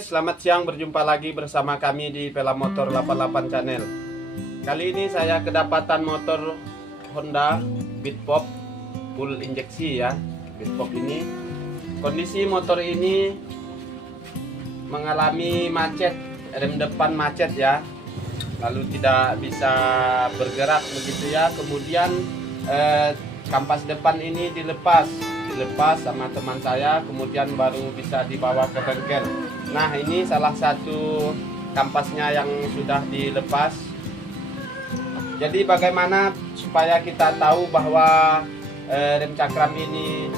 selamat siang, berjumpa lagi bersama kami di Pela Motor 88 Channel. Kali ini saya kedapatan motor Honda Beatpop full injeksi ya. Beatpop ini, kondisi motor ini mengalami macet, rem depan macet ya, lalu tidak bisa bergerak begitu ya. Kemudian kampas depan ini dilepas sama teman saya, kemudian baru bisa dibawa ke bengkel. Nah, ini salah satu kampasnya yang sudah dilepas. Jadi bagaimana supaya kita tahu bahwa rem cakram ini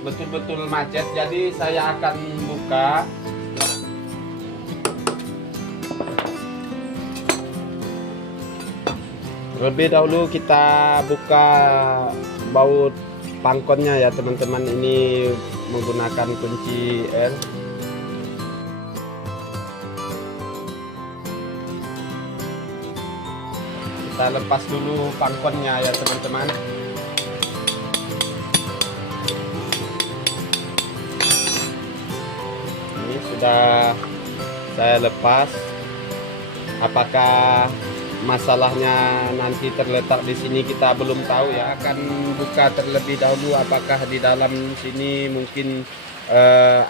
betul-betul macet? Jadi saya akan buka. Terlebih dahulu kita buka baut pangkonnya ya teman-teman. Ini menggunakan kunci L. Kita lepas dulu pangkonnya ya teman-teman. Ini sudah saya lepas. Apakah masalahnya nanti terletak di sini kita belum tahu ya. Akan buka terlebih dahulu apakah di dalam sini mungkin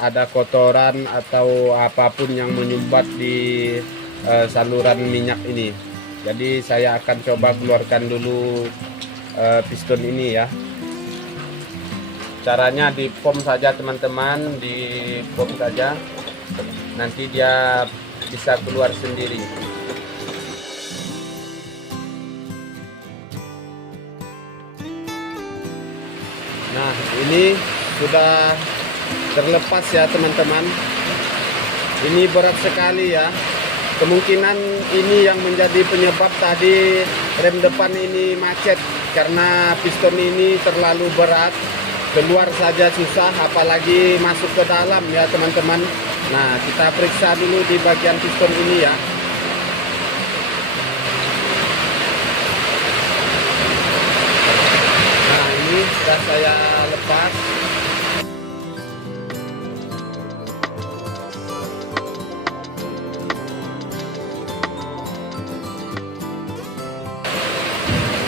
ada kotoran atau apapun yang menyumbat di saluran minyak ini. Jadi saya akan coba keluarkan dulu piston ini ya. Caranya dipom saja teman-teman, dipom saja, nanti dia bisa keluar sendiri. Nah, ini sudah terlepas ya teman-teman. Ini berat sekali ya. Kemungkinan ini yang menjadi penyebab tadi rem depan ini macet, karena piston ini terlalu berat. Keluar saja susah, apalagi masuk ke dalam ya teman-teman. Nah, kita periksa dulu di bagian piston ini ya. Sudah saya lepas.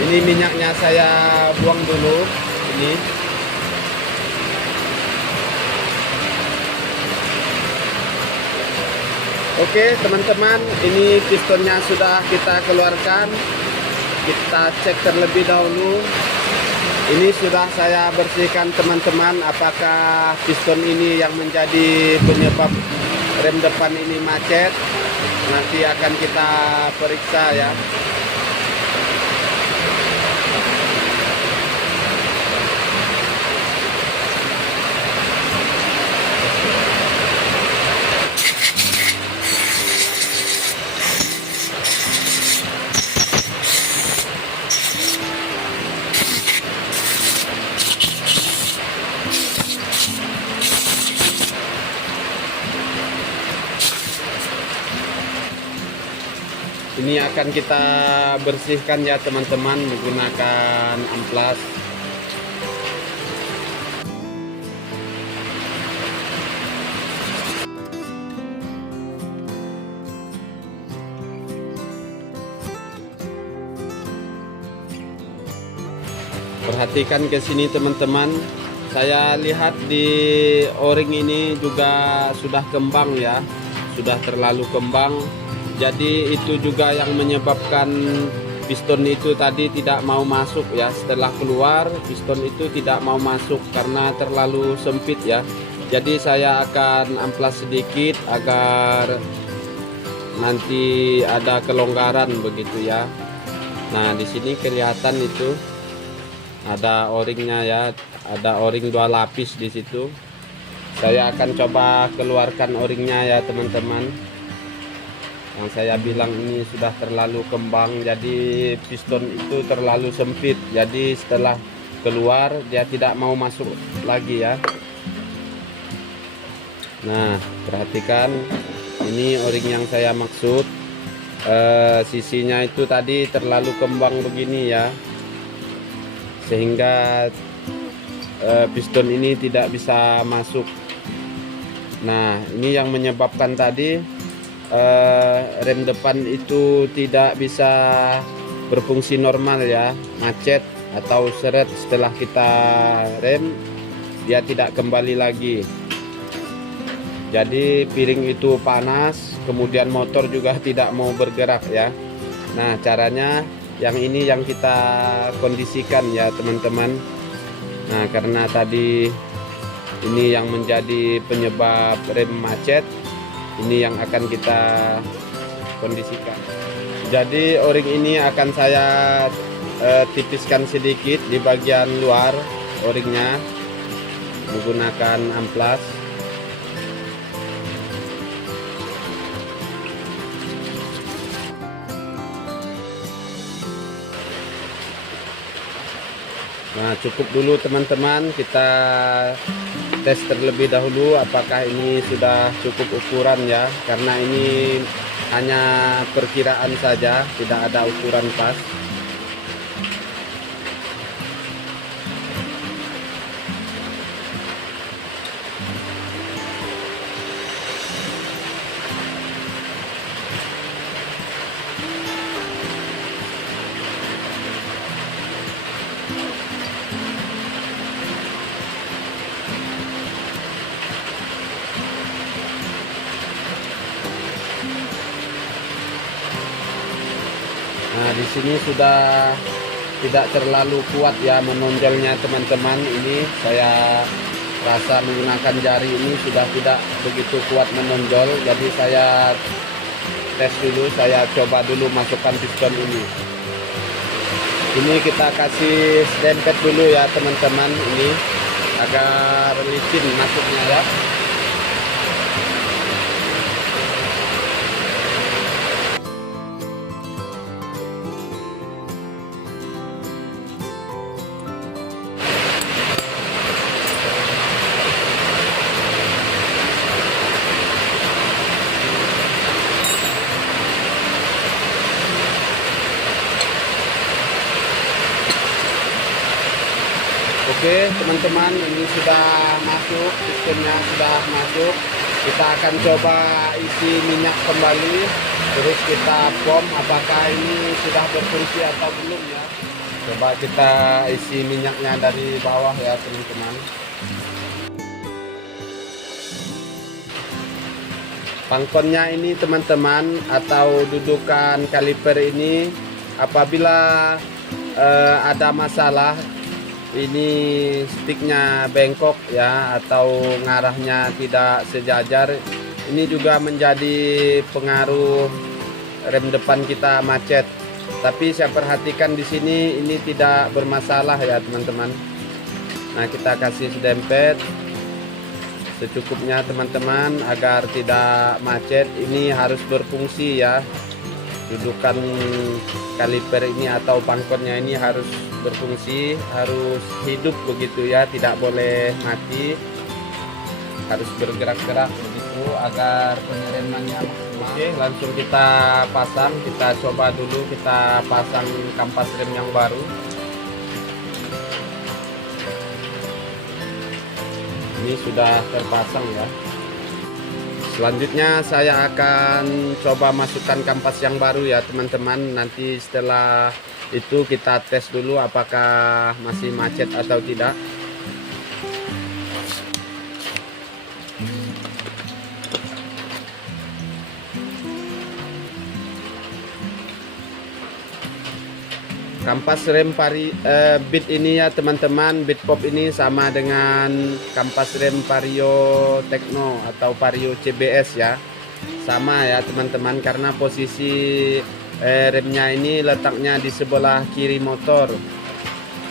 Ini minyaknya saya buang dulu. Ini oke teman-teman, ini pistonnya sudah kita keluarkan. Kita cek terlebih dahulu. Ini sudah saya bersihkan teman-teman. Apakah piston ini yang menjadi penyebab rem depan ini macet? Nanti akan kita periksa ya. Ini akan kita bersihkan ya teman-teman menggunakan amplas. Perhatikan ke sini teman-teman. Saya lihat di o-ring ini juga sudah kembang ya, sudah terlalu kembang. Jadi itu juga yang menyebabkan piston itu tadi tidak mau masuk ya. Setelah keluar, piston itu tidak mau masuk karena terlalu sempit ya. Jadi saya akan amplas sedikit agar nanti ada kelonggaran begitu ya. Nah, di sini kelihatan itu ada o-ringnya ya. Ada o-ring 2 lapis di situ. Saya akan coba keluarkan o-ringnya ya teman-teman. Yang saya bilang ini sudah terlalu kembang, jadi piston itu terlalu sempit. Jadi setelah keluar dia tidak mau masuk lagi ya. Nah, perhatikan ini o-ring yang saya maksud. Sisinya itu tadi terlalu kembang begini ya, sehingga piston ini tidak bisa masuk. Nah, ini yang menyebabkan tadi rem depan itu tidak bisa berfungsi normal ya, macet atau seret setelah kita rem, dia tidak kembali lagi. Jadi piring itu panas, kemudian motor juga tidak mau bergerak ya. Nah, caranya yang ini yang kita kondisikan ya teman-teman. Nah, karena tadi ini yang menjadi penyebab rem macet, ini yang akan kita kondisikan. Jadi o-ring ini akan saya tipiskan sedikit di bagian luar o-ringnya menggunakan amplas. Nah, cukup dulu teman-teman, kita tes terlebih dahulu apakah ini sudah cukup ukuran ya, karena ini hanya perkiraan saja, tidak ada ukuran pas. Nah, di sini sudah tidak terlalu kuat ya menonjolnya teman-teman. Ini saya rasa menggunakan jari ini sudah tidak begitu kuat menonjol. Jadi saya tes dulu, saya coba dulu masukkan piston ini. Ini kita kasih dempet dulu ya teman-teman, ini agar licin masuknya ya. Oke teman-teman, ini sudah masuk, pistonnya sudah masuk. Kita akan coba isi minyak kembali, terus kita pom apakah ini sudah berfungsi atau belum ya. Coba kita isi minyaknya dari bawah ya teman-teman. Pangkonnya ini teman-teman, atau dudukan kaliper ini apabila ada masalah, ini sticknya bengkok ya, atau ngarahnya tidak sejajar, ini juga menjadi pengaruh rem depan kita macet. Tapi saya perhatikan di sini ini tidak bermasalah ya teman-teman. Nah, kita kasih dempet secukupnya teman-teman agar tidak macet. Ini harus berfungsi ya, dudukan kaliper ini atau pangkonnya ini harus berfungsi, harus hidup begitu ya, tidak boleh mati, harus bergerak-gerak begitu agar pengeremannya maksimal. Oke, langsung kita pasang, kita coba dulu, kita pasang kampas rem yang baru. Ini sudah terpasang ya. Selanjutnya saya akan coba masukkan kampas yang baru ya teman-teman. Nanti setelah itu kita tes dulu apakah masih macet atau tidak. Kampas rem bit ini ya teman-teman, bit pop ini sama dengan kampas rem Vario Tekno atau Vario CBS ya, sama ya teman-teman, karena posisi remnya ini letaknya di sebelah kiri motor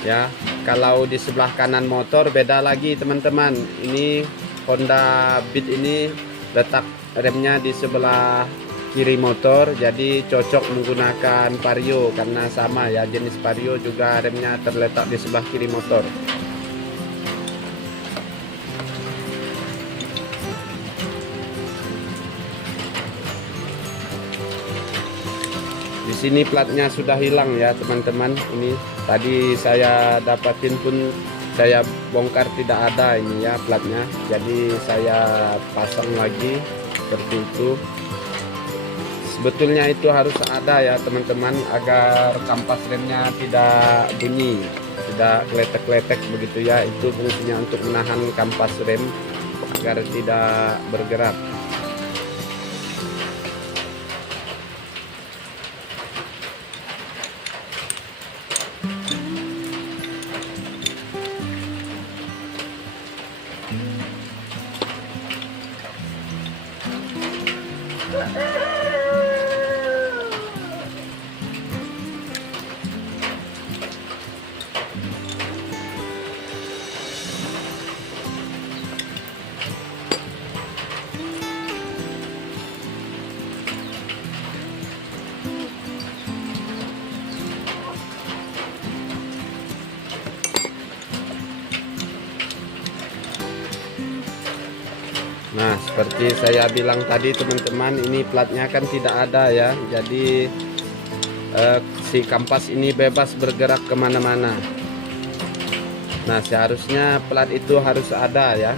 ya. Kalau di sebelah kanan motor beda lagi teman-teman. Ini Honda Beat ini letak remnya di sebelah kiri motor, jadi cocok menggunakan Vario karena sama ya, jenis Vario juga remnya terletak di sebelah kiri motor. Di sini platnya sudah hilang ya teman-teman. Ini tadi saya dapatin pun saya bongkar tidak ada ini ya platnya, jadi saya pasang lagi seperti itu. Sebetulnya itu harus ada ya teman-teman, agar kampas remnya tidak bunyi, tidak kletek-kletek begitu ya. Itu fungsinya untuk menahan kampas rem agar tidak bergerak. Nah, seperti saya bilang tadi teman-teman, ini platnya kan tidak ada ya, jadi si kampas ini bebas bergerak kemana-mana. Nah, seharusnya plat itu harus ada ya.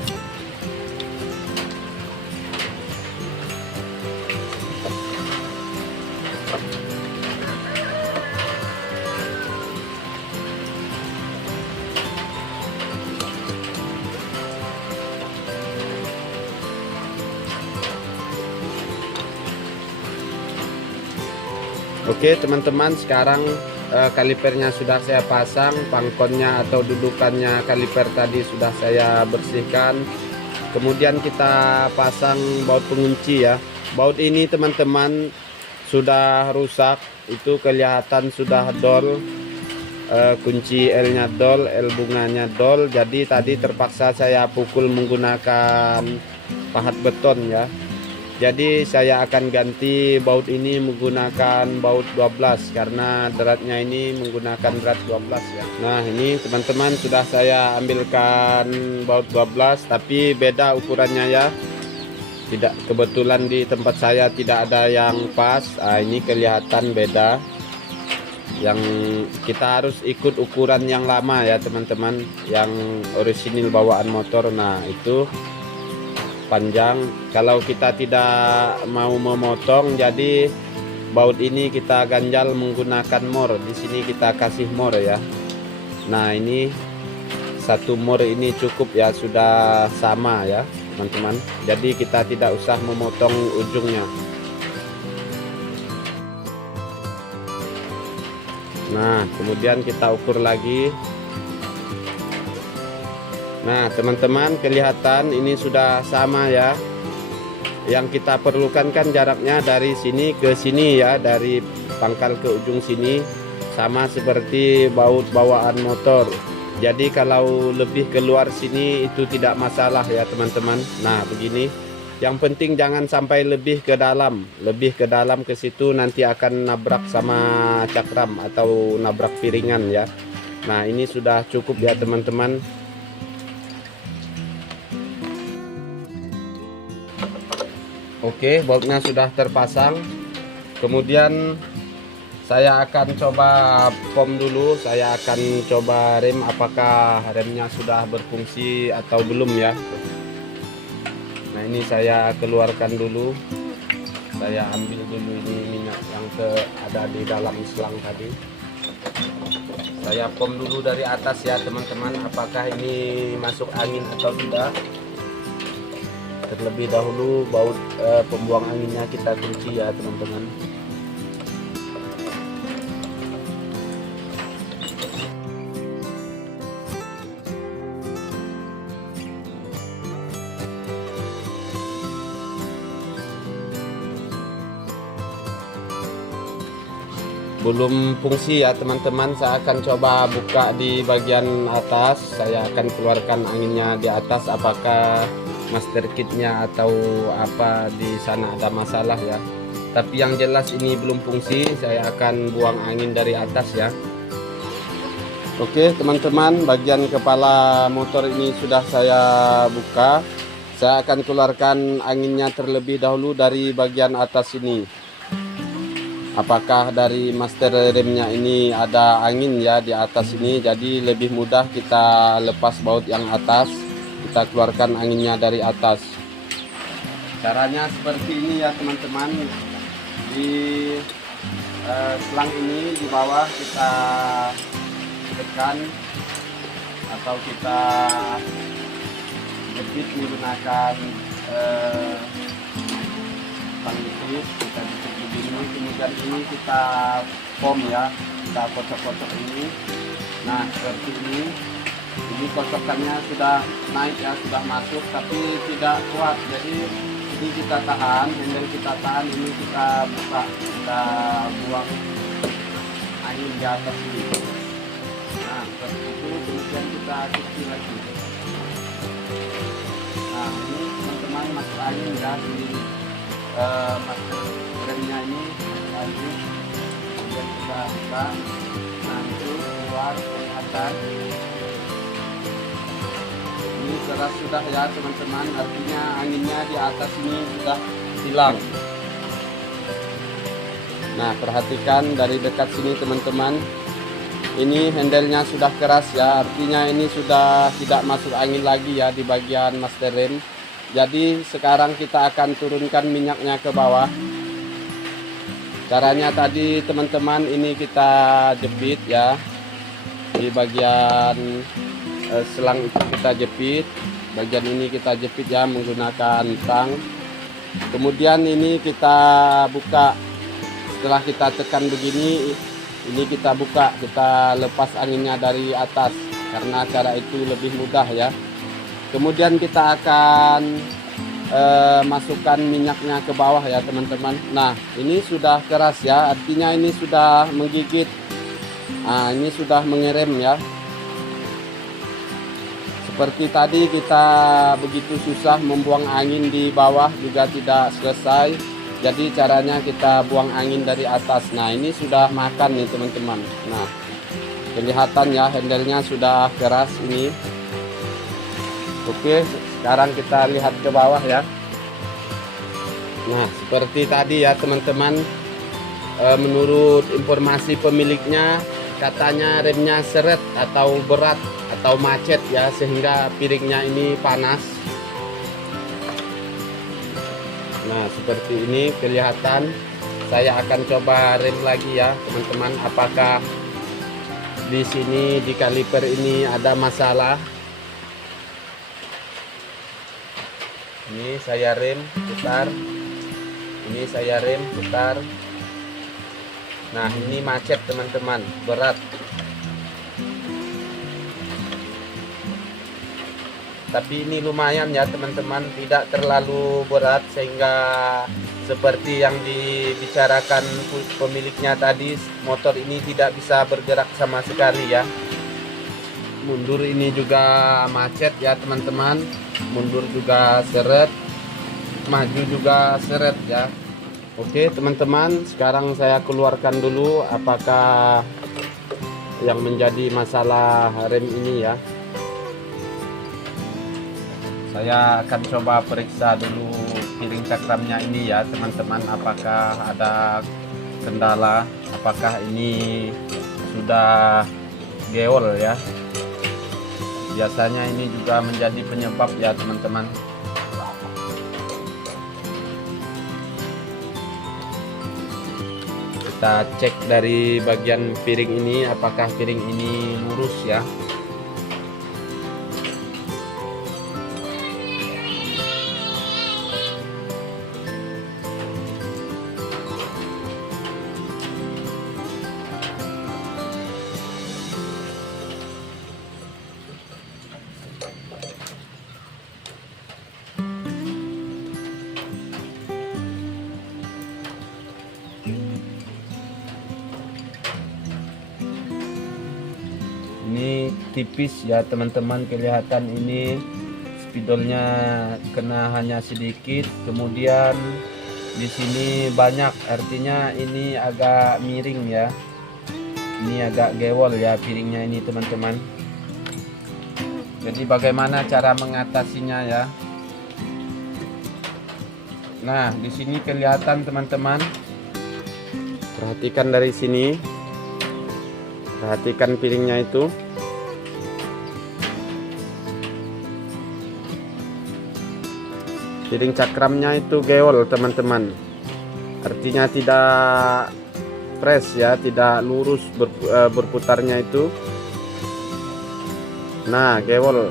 Oke teman-teman, sekarang kalipernya sudah saya pasang, pangkonnya atau dudukannya kaliper tadi sudah saya bersihkan. Kemudian kita pasang baut pengunci ya. Baut ini teman-teman sudah rusak, itu kelihatan sudah dol, kunci L-nya dol, L bunganya dol. Jadi tadi terpaksa saya pukul menggunakan pahat beton ya. Jadi saya akan ganti baut ini menggunakan baut 12 karena deratnya ini menggunakan derat 12 ya. Nah, ini teman-teman sudah saya ambilkan baut 12 tapi beda ukurannya ya. Tidak, kebetulan di tempat saya tidak ada yang pas. Ini kelihatan beda. Yang kita harus ikut ukuran yang lama ya teman-teman, yang orisinil bawaan motor. Nah, itu panjang. Kalau kita tidak mau memotong, jadi baut ini kita ganjal menggunakan mor. Di sini kita kasih mor ya. Nah, ini satu mor ini cukup ya, sudah sama ya teman-teman. Jadi kita tidak usah memotong ujungnya. Nah, kemudian kita ukur lagi. Nah teman-teman, kelihatan ini sudah sama ya. Yang kita perlukan kan jaraknya dari sini ke sini ya, dari pangkal ke ujung sini, sama seperti baut bawaan motor. Jadi kalau lebih keluar sini itu tidak masalah ya teman-teman. Nah begini, yang penting jangan sampai lebih ke dalam ke situ, nanti akan nabrak sama cakram atau nabrak piringan ya. Nah ini sudah cukup ya teman-teman. Oke, bautnya sudah terpasang. Kemudian saya akan coba pom dulu. Saya akan coba rem, apakah remnya sudah berfungsi atau belum ya. Nah ini saya keluarkan dulu. Saya ambil dulu ini minyak yang ada di dalam selang tadi. Saya pom dulu dari atas ya teman-teman, apakah ini masuk angin atau tidak. Terlebih dahulu baut pembuang anginnya kita kunci ya teman-teman. Belum fungsi ya teman-teman, saya akan coba buka di bagian atas. Saya akan keluarkan anginnya di atas, apakah master kitnya atau apa di sana ada masalah ya. Tapi yang jelas ini belum fungsi. Saya akan buang angin dari atas ya. Oke teman-teman, bagian kepala motor ini sudah saya buka. Saya akan keluarkan anginnya terlebih dahulu dari bagian atas ini. apakah dari master remnya ini ada angin ya di atas ini, jadi lebih mudah kita lepas baut yang atas, kita keluarkan anginnya dari atas. Caranya seperti ini ya teman-teman. Di selang ini di bawah kita tekan atau kita jepit menggunakan pangsit, kita jepit begini, kemudian ini kita pom ya, kita kocok-kocok ini. Nah seperti ini kocokannya sudah naik ya, sudah masuk tapi tidak kuat, jadi ini kita tahan, handle kita tahan, ini kita buka, kita buang angin di atas ini. Nah seperti itu, kemudian kita cuci lagi. Nah ini teman-teman masuk angin ya di master remnya ini lagi, kemudian kita buka. Nah itu keluar kelihatan. Ini keras sudah ya teman-teman, artinya anginnya di atas ini sudah hilang. Nah perhatikan dari dekat sini teman-teman, ini handle-nya sudah keras ya, artinya ini sudah tidak masuk angin lagi ya di bagian master rem. Jadi sekarang kita akan turunkan minyaknya ke bawah. Caranya tadi teman-teman, ini kita jepit ya di bagian selang itu, kita jepit bagian ini, kita jepit ya menggunakan tang. Kemudian ini kita buka, setelah kita tekan begini, ini kita buka, kita lepas anginnya dari atas, karena cara itu lebih mudah ya. Kemudian kita akan masukkan minyaknya ke bawah ya teman-teman. Nah ini sudah keras ya, artinya ini sudah menggigit. Nah ini sudah mengerem ya. Seperti tadi kita begitu susah membuang angin di bawah juga tidak selesai. Jadi caranya kita buang angin dari atas. Nah ini sudah makan nih teman-teman. Nah kelihatan ya handle-nya sudah keras ini. Oke, sekarang kita lihat ke bawah ya. Nah seperti tadi ya teman-teman, menurut informasi pemiliknya katanya remnya seret atau berat atau macet ya, sehingga piringnya ini panas. Nah seperti ini kelihatan. Saya akan coba rem lagi ya teman-teman, apakah di sini di kaliper ini ada masalah. Ini saya rem putar, ini saya rem putar. Nah ini macet teman-teman, berat. Tapi ini lumayan ya teman-teman, tidak terlalu berat sehingga seperti yang dibicarakan pemiliknya tadi, motor ini tidak bisa bergerak sama sekali ya. Mundur ini juga macet ya teman-teman, mundur juga seret, maju juga seret ya. Oke teman-teman, sekarang saya keluarkan dulu apakah yang menjadi masalah rem ini ya. Saya akan coba periksa dulu piring cakramnya ini ya teman-teman, apakah ada kendala, apakah ini sudah geol ya. Biasanya ini juga menjadi penyebab ya teman-teman. Kita cek dari bagian piring ini, apakah piring ini lurus ya. Ini tipis ya teman-teman, kelihatan ini spidolnya kena hanya sedikit, kemudian di sini banyak, artinya ini agak miring ya, ini agak gewol ya piringnya ini teman-teman. Jadi bagaimana cara mengatasinya ya? Nah di sini kelihatan teman-teman, Perhatikan dari sini, perhatikan piringnya itu. Piring cakramnya itu geol teman-teman, artinya tidak fresh ya, tidak lurus berputarnya itu. Nah, geol,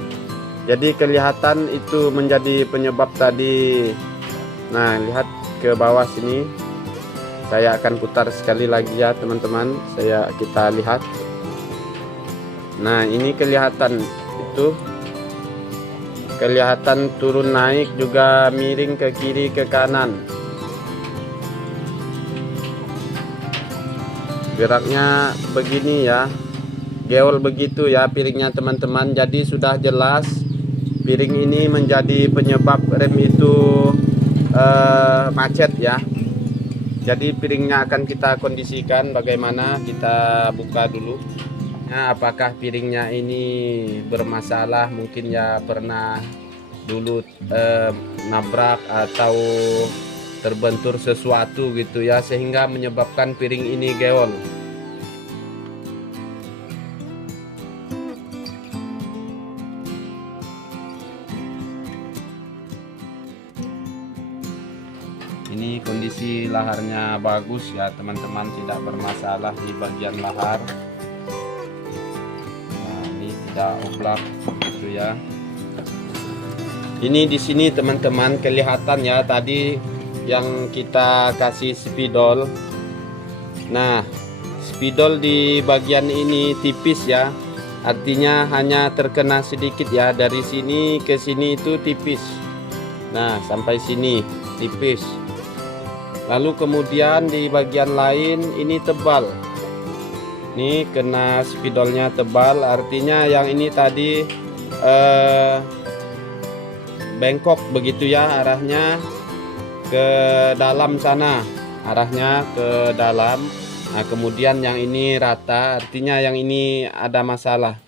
jadi kelihatan itu menjadi penyebab tadi. Nah, lihat ke bawah sini, saya akan putar sekali lagi ya teman-teman, kita lihat. Nah, ini kelihatan itu, kelihatan turun naik juga, miring ke kiri ke kanan. Geraknya begini ya, geol begitu ya piringnya teman-teman. Jadi sudah jelas piring ini menjadi penyebab rem itu macet ya. Jadi piringnya akan kita kondisikan bagaimana, kita buka dulu. Nah, apakah piringnya ini bermasalah, mungkin ya pernah dulu nabrak atau terbentur sesuatu gitu ya, sehingga menyebabkan piring ini geol. Ini kondisi laharnya bagus ya teman-teman, tidak bermasalah di bagian lahar. Tidak oblak gitu ya. Ini di sini teman-teman kelihatan ya tadi yang kita kasih spidol. Nah, spidol di bagian ini tipis ya, artinya hanya terkena sedikit ya, dari sini ke sini itu tipis. Nah, sampai sini tipis. Lalu kemudian di bagian lain ini tebal. Ini kena spidolnya tebal, artinya yang ini tadi bengkok begitu ya, arahnya ke dalam sana, arahnya ke dalam. Nah, kemudian yang ini rata, artinya yang ini ada masalah.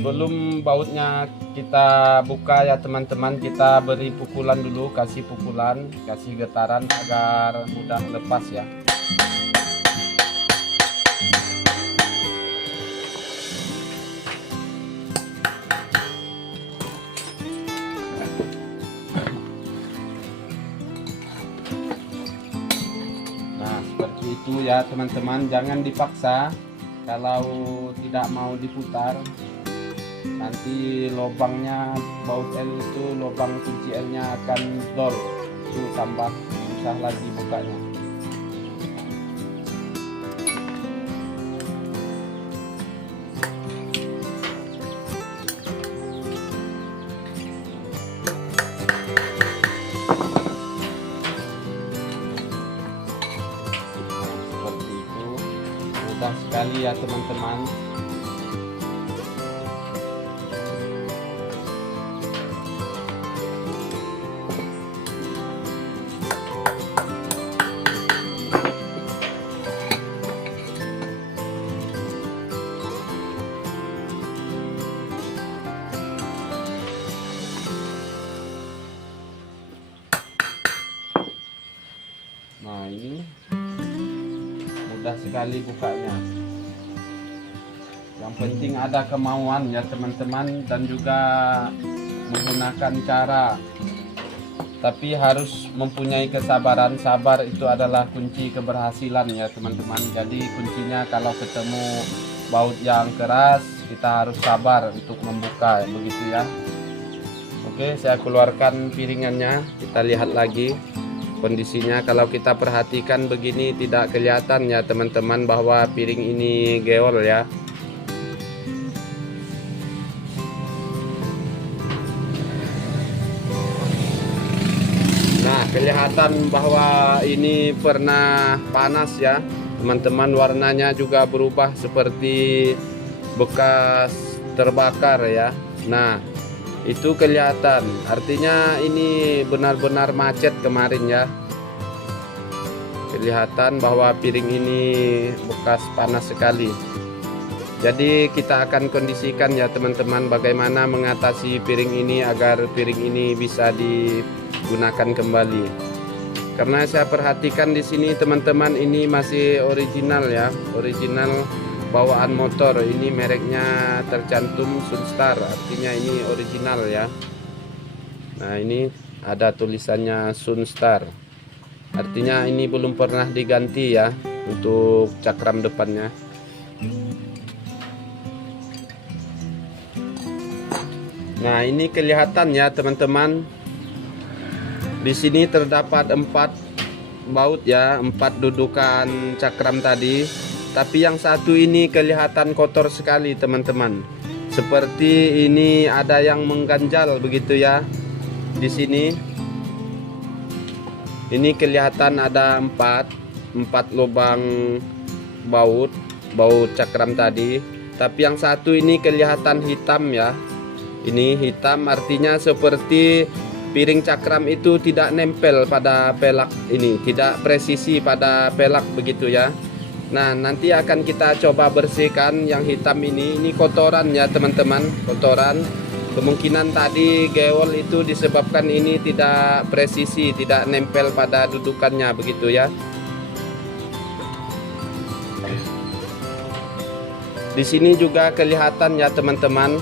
Sebelum bautnya kita buka ya teman-teman, kita beri pukulan dulu, kasih pukulan, kasih getaran agar mudah lepas ya. Nah, seperti itu ya teman-teman, jangan dipaksa. Kalau tidak mau diputar, nanti lubangnya, baut L itu, lubang kunci L nya akan dol, itu tambah susah lagi bukanya. Seperti itu, mudah sekali ya teman-teman. Nah, ini mudah sekali bukanya. Yang penting ada kemauan ya teman-teman, dan juga menggunakan cara. Tapi harus mempunyai kesabaran. Sabar itu adalah kunci keberhasilan ya teman-teman. Jadi kuncinya kalau ketemu baut yang keras, kita harus sabar untuk membuka, begitu ya. Oke, saya keluarkan piringannya, kita lihat lagi kondisinya. Kalau kita perhatikan begini, tidak kelihatan ya teman-teman bahwa piring ini geol ya. Nah, kelihatan bahwa ini pernah panas ya teman-teman, warnanya juga berubah seperti bekas terbakar ya. Nah, itu kelihatan, artinya ini benar-benar macet kemarin ya. Kelihatan bahwa piring ini bekas panas sekali. Jadi kita akan kondisikan ya teman-teman, bagaimana mengatasi piring ini agar piring ini bisa digunakan kembali. Karena saya perhatikan di sini teman-teman, ini masih original ya, original bawaan motor. Ini mereknya tercantum Sunstar, artinya ini original ya. Nah, ini ada tulisannya Sunstar, artinya ini belum pernah diganti ya untuk cakram depannya. Nah, ini kelihatan ya teman-teman. Di sini terdapat 4 baut ya, 4 dudukan cakram tadi. Tapi yang satu ini kelihatan kotor sekali teman-teman. Seperti ini ada yang mengganjal begitu ya. Di sini ini kelihatan ada 4 lubang baut cakram tadi. Tapi yang satu ini kelihatan hitam ya. Ini hitam, artinya seperti piring cakram itu tidak nempel pada pelak ini, tidak presisi pada pelak begitu ya. Nah, nanti akan kita coba bersihkan yang hitam ini kotoran ya teman-teman, kotoran. Kemungkinan tadi gewol itu disebabkan ini tidak presisi, tidak nempel pada dudukannya begitu ya. Di sini juga kelihatan ya teman-teman.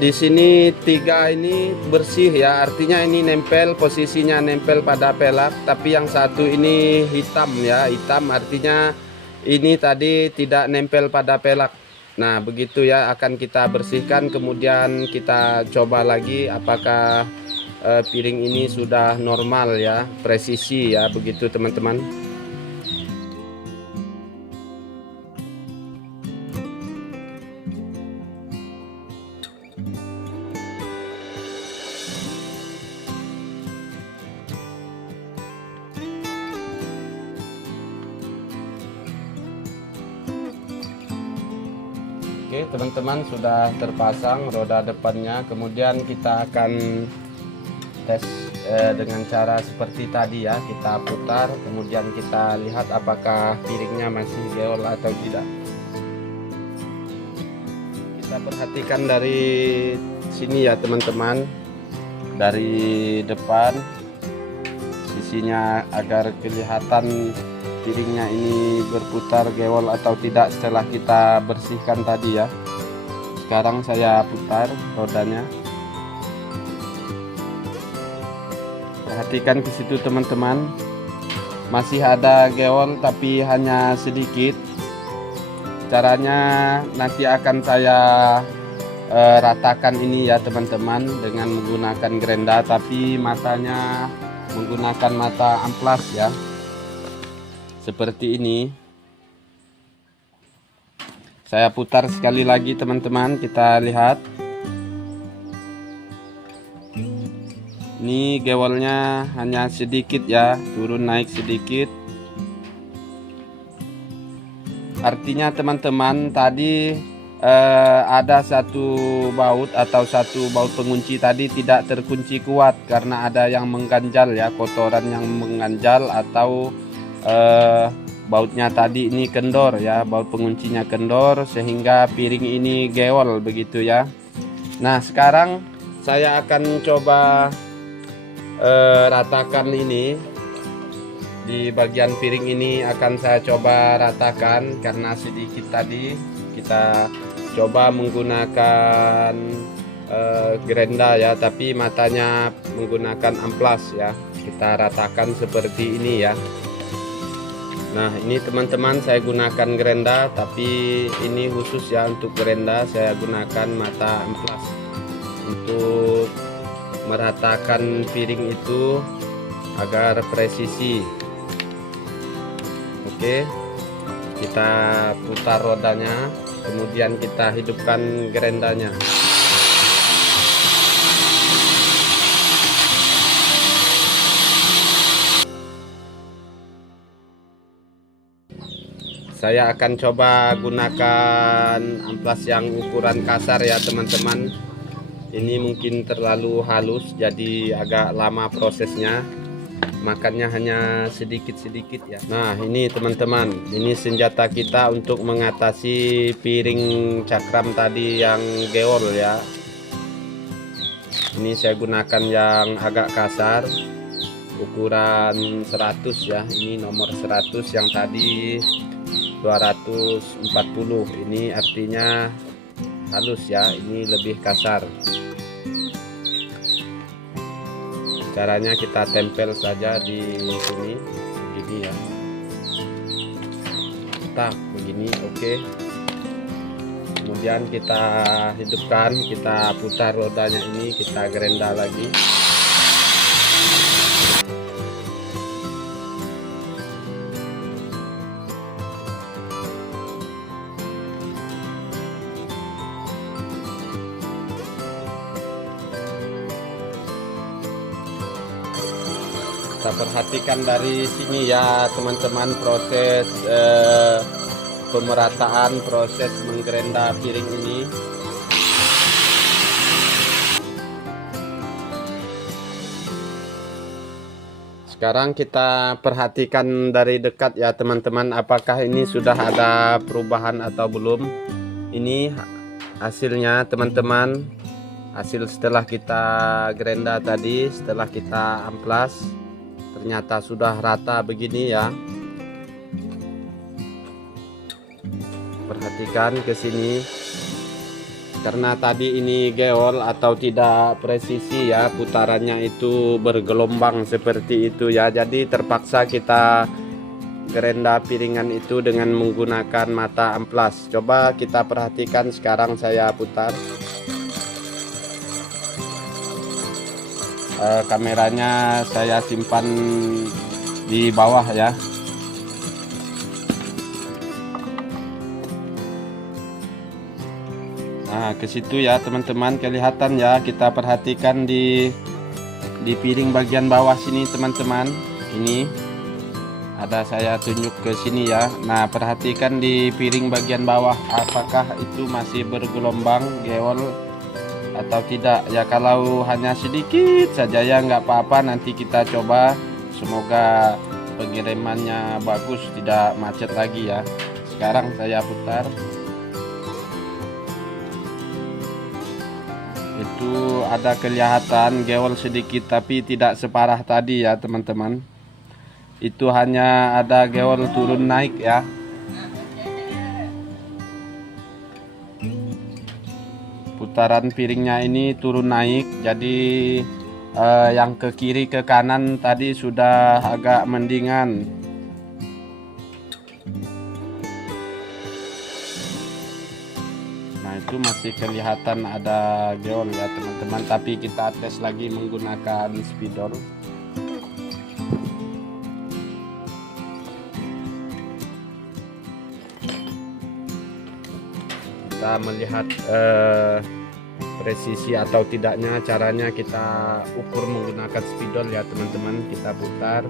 Di sini 3 ini bersih ya, artinya ini nempel, posisinya nempel pada pelak. Tapi yang satu ini hitam ya, hitam artinya ini tadi tidak nempel pada pelak. Nah, begitu ya, akan kita bersihkan, kemudian kita coba lagi apakah piring ini sudah normal ya, presisi ya, begitu teman-teman. Oke teman-teman, sudah terpasang roda depannya. Kemudian kita akan tes dengan cara seperti tadi ya. Kita putar, kemudian kita lihat apakah piringnya masih geol atau tidak. Kita perhatikan dari sini ya teman-teman, dari depan sisinya, agar kelihatan piringnya ini berputar geol atau tidak setelah kita bersihkan tadi ya. Sekarang saya putar rodanya. Perhatikan ke situ teman-teman, masih ada geol tapi hanya sedikit. Caranya nanti akan saya ratakan ini ya teman-teman dengan menggunakan gerenda, tapi matanya menggunakan mata amplas ya. Seperti ini. Saya putar sekali lagi teman-teman, kita lihat. Ini gewolnya hanya sedikit ya, turun naik sedikit. Artinya teman-teman tadi ada satu baut atau satu baut pengunci tadi tidak terkunci kuat karena ada yang mengganjal ya, kotoran yang mengganjal, atau bautnya tadi ini kendor ya, baut penguncinya kendor sehingga piring ini gewol begitu ya. Nah, sekarang saya akan coba ratakan ini di bagian piring ini, akan saya coba ratakan karena sedikit tadi. Kita coba menggunakan gerenda ya, tapi matanya menggunakan amplas ya. Kita ratakan seperti ini ya. Nah, ini teman-teman saya gunakan gerenda, tapi ini khusus ya untuk gerenda saya gunakan mata amplas untuk meratakan piring itu agar presisi. Oke, kita putar rodanya, kemudian kita hidupkan gerendanya. Saya akan coba gunakan amplas yang ukuran kasar ya teman-teman. Ini mungkin terlalu halus jadi agak lama prosesnya. makannya hanya sedikit-sedikit ya. Nah ini teman-teman, ini senjata kita untuk mengatasi piring cakram tadi yang geol ya. Ini saya gunakan yang agak kasar, ukuran 100 ya. Ini nomor 100, yang tadi 240. Ini artinya halus ya, ini lebih kasar. Caranya kita tempel saja di sini begini ya, tak begini. Oke, kemudian kita hidupkan, kita putar rodanya ini, kita gerenda lagi. Kita perhatikan dari sini ya teman-teman, proses pemerataan, proses menggerenda piring ini. Sekarang kita perhatikan dari dekat ya teman-teman, apakah ini sudah ada perubahan atau belum. Ini hasilnya teman-teman, hasil setelah kita gerenda tadi, setelah kita amplas. Ternyata sudah rata begini ya. Perhatikan ke sini. Karena tadi ini geol atau tidak presisi ya, putarannya itu bergelombang seperti itu ya. Jadi terpaksa kita gerenda piringan itu dengan menggunakan mata amplas. Coba kita perhatikan, sekarang saya putar. Kameranya saya simpan di bawah ya. Nah ke situ ya teman-teman, kelihatan ya. Kita perhatikan di piring bagian bawah sini teman-teman. Ini ada, saya tunjuk ke sini ya. Nah perhatikan di piring bagian bawah, apakah itu masih bergelombang geol atau tidak ya. Kalau hanya sedikit saja ya nggak apa-apa, nanti kita coba, semoga pengirimannya bagus, tidak macet lagi ya. Sekarang saya putar, itu ada kelihatan geol sedikit tapi tidak separah tadi ya teman-teman. Itu hanya ada geol turun naik ya. Putaran piringnya ini turun naik, jadi yang ke kiri ke kanan tadi sudah agak mendingan. Nah itu masih kelihatan ada geol ya teman-teman, tapi kita tes lagi menggunakan spidol. Kita melihat presisi atau tidaknya, caranya kita ukur menggunakan spidol ya teman-teman. Kita putar,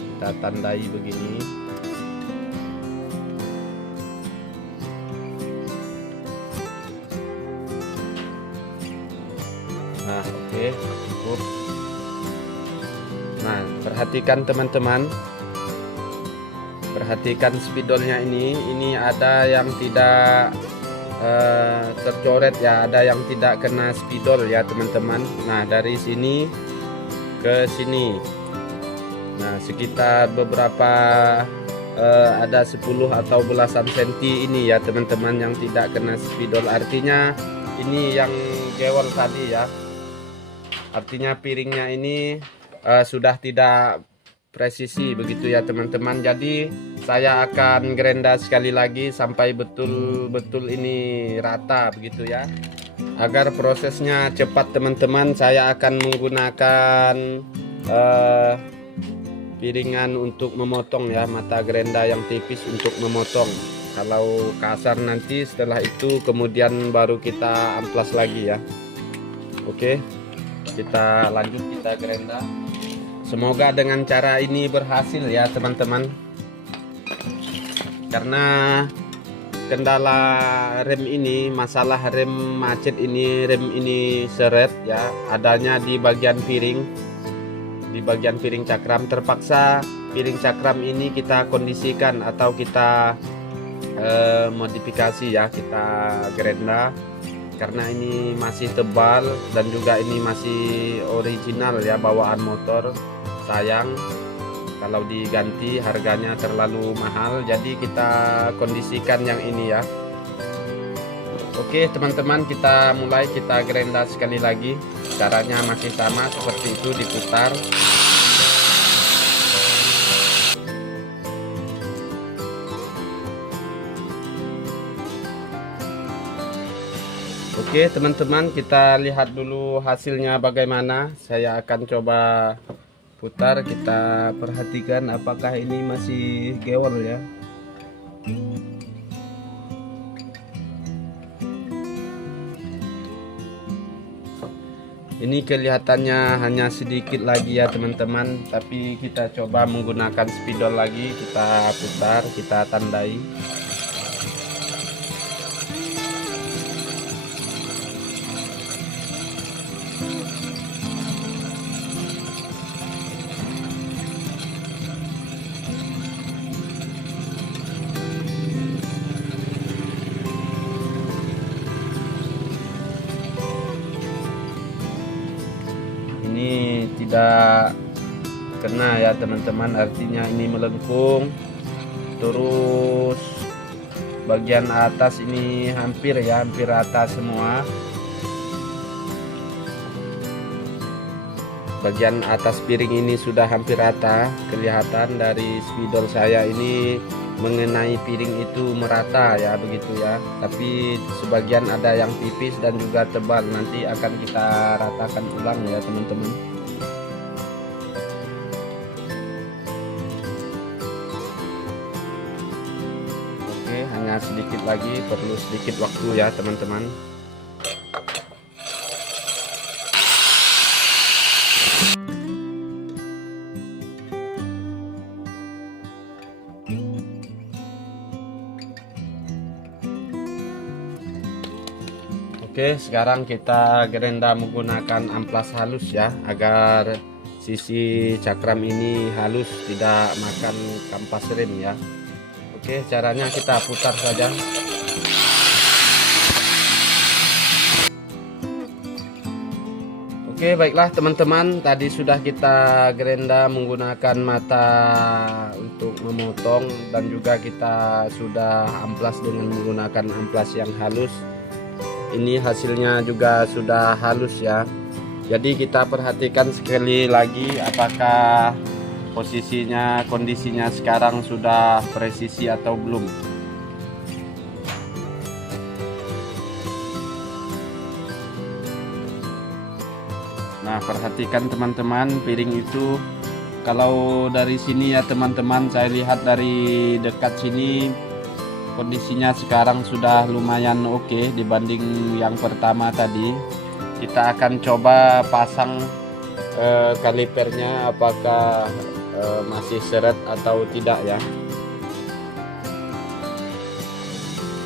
kita tandai begini. Nah oke, cukup. Nah perhatikan teman-teman, perhatikan spidolnya ini ada yang tidak tercoret ya, ada yang tidak kena spidol ya teman-teman. Nah dari sini ke sini, nah sekitar beberapa ada 10 atau belasan senti ini ya teman-teman yang tidak kena spidol. Artinya ini yang geol tadi ya, artinya piringnya ini sudah tidak presisi begitu ya teman-teman. Jadi saya akan gerenda sekali lagi sampai betul-betul ini rata begitu ya. Agar prosesnya cepat teman-teman, saya akan menggunakan piringan untuk memotong ya, mata gerenda yang tipis untuk memotong. Kalau kasar nanti setelah itu kemudian baru kita amplas lagi ya. Oke, kita lanjut, kita gerenda. Semoga dengan cara ini berhasil ya teman-teman. Karena kendala rem ini, masalah rem macet ini, rem ini seret ya, adanya di bagian piring. di bagian piring cakram. Terpaksa piring cakram ini kita kondisikan atau kita modifikasi ya, kita gerenda karena ini masih tebal dan juga ini masih original ya, bawaan motor. Sayang kalau diganti harganya terlalu mahal, jadi kita kondisikan yang ini ya. Oke teman-teman, kita mulai, kita gerenda sekali lagi. Caranya masih sama seperti itu, diputar. Oke teman-teman, kita lihat dulu hasilnya bagaimana. Saya akan coba putar, kita perhatikan apakah ini masih gewel ya. Ini kelihatannya hanya sedikit lagi ya teman-teman, tapi kita coba menggunakan spidol lagi, kita putar, kita tandai. Ini tidak kena ya teman-teman, artinya ini melengkung. Terus bagian atas ini hampir ya, hampir rata semua. Bagian atas piring ini sudah hampir rata, kelihatan dari spidol saya ini mengenai piring itu merata ya, begitu ya. Tapi sebagian ada yang tipis dan juga tebal, nanti akan kita ratakan ulang ya teman-teman. Oke, hanya sedikit lagi, perlu sedikit waktu ya teman-teman. Oke, sekarang kita gerenda menggunakan amplas halus ya, agar sisi cakram ini halus, tidak makan kampas rem ya. Oke, caranya kita putar saja. Oke, baiklah teman-teman, tadi sudah kita gerenda menggunakan mata untuk memotong, dan juga kita sudah amplas dengan menggunakan amplas yang halus. Ini hasilnya juga sudah halus ya. Jadi kita perhatikan sekali lagi apakah posisinya, kondisinya sekarang sudah presisi atau belum. Nah, perhatikan teman-teman, piring itu kalau dari sini ya teman-teman, saya lihat dari dekat sini kondisinya sekarang sudah lumayan oke dibanding yang pertama tadi. Kita akan coba pasang kalipernya, apakah masih seret atau tidak ya.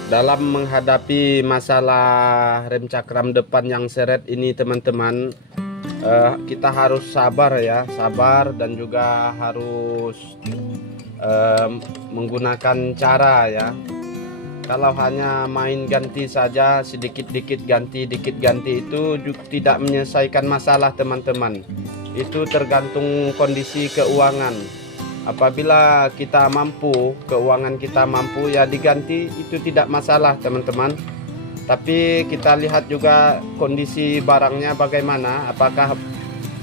Dalam menghadapi masalah rem cakram depan yang seret ini teman-teman, kita harus sabar ya, sabar, dan juga harus menggunakan cara ya. Kalau hanya main ganti saja, sedikit-dikit ganti, dikit ganti, itu juga tidak menyelesaikan masalah teman-teman. Itu tergantung kondisi keuangan. Apabila kita mampu, keuangan kita mampu, ya diganti, itu tidak masalah teman-teman. Tapi kita lihat juga kondisi barangnya bagaimana, apakah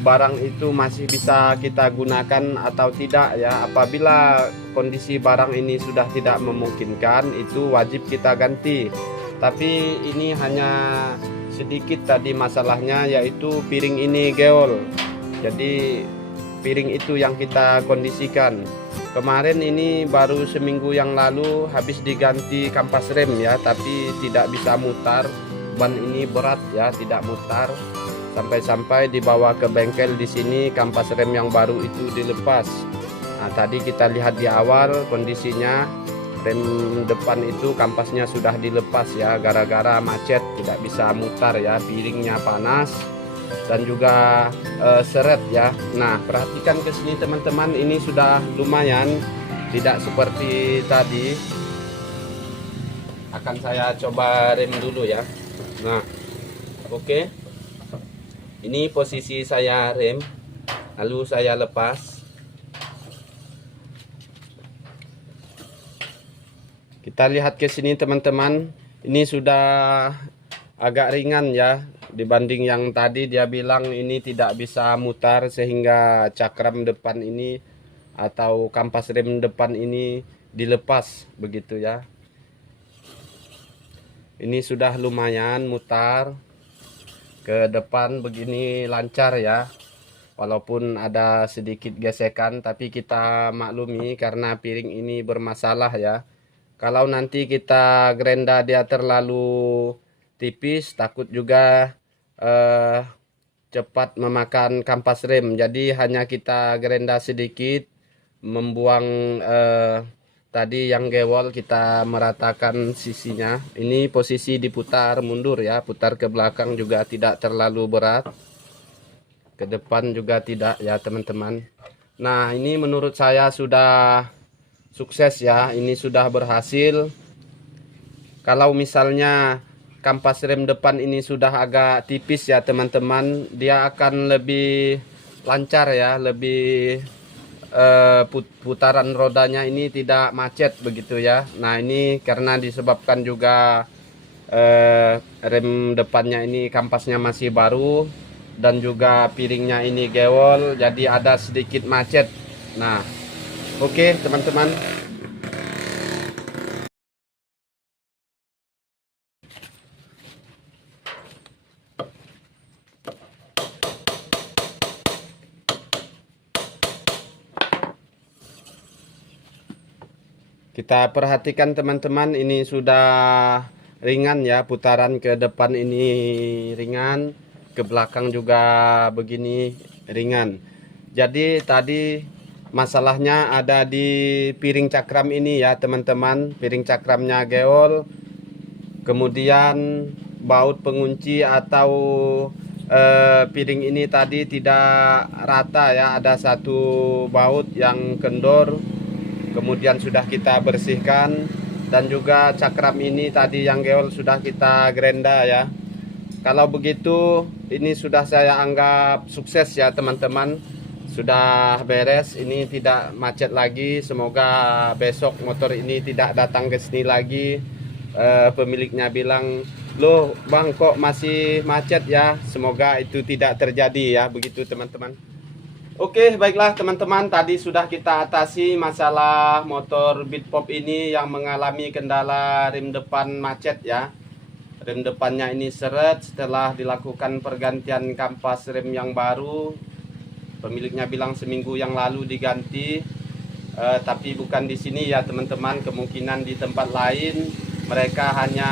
barang itu masih bisa kita gunakan atau tidak ya. Apabila kondisi barang ini sudah tidak memungkinkan, itu wajib kita ganti. Tapi ini hanya sedikit tadi masalahnya, yaitu piring ini geol. Jadi piring itu yang kita kondisikan. Kemarin ini baru seminggu yang lalu habis diganti kampas rem ya, tapi tidak bisa mutar. Ban ini berat ya, tidak mutar. Sampai-sampai dibawa ke bengkel di sini, kampas rem yang baru itu dilepas. Nah, tadi kita lihat di awal kondisinya rem depan itu kampasnya sudah dilepas ya, gara-gara macet tidak bisa mutar ya, piringnya panas. dan juga seret ya. Nah, perhatikan ke sini teman-teman, ini sudah lumayan, tidak seperti tadi. Akan saya coba rem dulu ya. Nah, oke. Ini posisi saya rem, lalu saya lepas. Kita lihat ke sini teman-teman, ini sudah agak ringan ya dibanding yang tadi. Dia bilang ini tidak bisa mutar sehingga cakram depan ini atau kampas rem depan ini dilepas begitu ya. Ini sudah lumayan mutar ke depan begini, lancar ya. Walaupun ada sedikit gesekan, tapi kita maklumi karena piring ini bermasalah ya. Kalau nanti kita gerenda dia terlalu tipis, takut juga cepat memakan kampas rem. Jadi hanya kita gerenda sedikit, membuang tadi yang gewol, kita meratakan sisinya. Ini posisi diputar mundur ya, putar ke belakang juga tidak terlalu berat, ke depan juga tidak ya teman-teman. Nah, ini menurut saya sudah sukses ya, ini sudah berhasil. Kalau misalnya kampas rem depan ini sudah agak tipis ya teman-teman, dia akan lebih lancar ya, lebih putaran rodanya ini tidak macet begitu ya. Nah, ini karena disebabkan juga rem depannya ini kampasnya masih baru dan juga piringnya ini gewol, jadi ada sedikit macet. Nah, oke teman-teman. Kita perhatikan teman-teman, ini sudah ringan ya, putaran ke depan ini ringan, ke belakang juga begini ringan. Jadi tadi masalahnya ada di piring cakram ini ya teman-teman. Piring cakramnya geol, kemudian baut pengunci atau piring ini tadi tidak rata ya, ada satu baut yang kendor, kemudian sudah kita bersihkan. Dan juga cakram ini tadi yang geol sudah kita gerenda ya. Kalau begitu ini sudah saya anggap sukses ya teman-teman, sudah beres, ini tidak macet lagi. Semoga besok motor ini tidak datang ke sini lagi. Pemiliknya bilang, loh bang kok masih macet ya. Semoga itu tidak terjadi ya, begitu teman-teman. Oke, baiklah teman-teman, tadi sudah kita atasi masalah motor Bitpop ini yang mengalami kendala rem depan macet ya. Rem depannya ini seret setelah dilakukan pergantian kampas rem yang baru. Pemiliknya bilang seminggu yang lalu diganti, tapi bukan di sini ya teman-teman, kemungkinan di tempat lain. Mereka hanya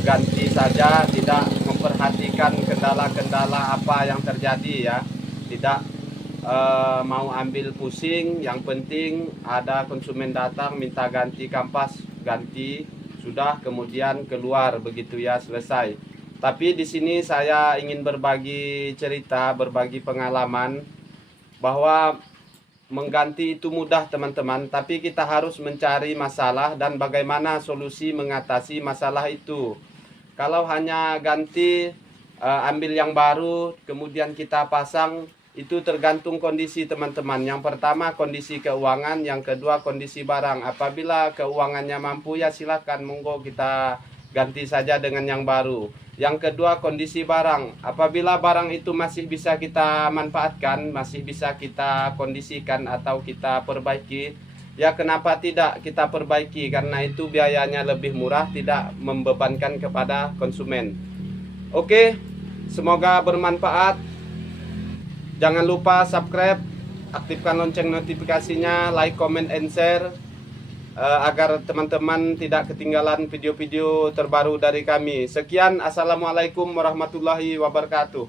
ganti saja, tidak memperhatikan kendala-kendala apa yang terjadi ya. Tidak mau ambil pusing, yang penting ada konsumen datang minta ganti kampas, ganti, sudah, kemudian keluar begitu ya, selesai. Tapi di sini saya ingin berbagi cerita, berbagi pengalaman bahwa mengganti itu mudah teman-teman, tapi kita harus mencari masalah dan bagaimana solusi mengatasi masalah itu. Kalau hanya ganti, ambil yang baru, kemudian kita pasang, itu tergantung kondisi teman-teman. Yang pertama kondisi keuangan, yang kedua kondisi barang. Apabila keuangannya mampu ya silakan, monggo kita ganti saja dengan yang baru. Yang kedua kondisi barang. Apabila barang itu masih bisa kita manfaatkan, masih bisa kita kondisikan atau kita perbaiki, ya kenapa tidak kita perbaiki, karena itu biayanya lebih murah, tidak membebankan kepada konsumen. Oke, semoga bermanfaat. Jangan lupa subscribe, aktifkan lonceng notifikasinya, like, comment, and share, agar teman-teman tidak ketinggalan video-video terbaru dari kami. Sekian, assalamualaikum warahmatullahi wabarakatuh.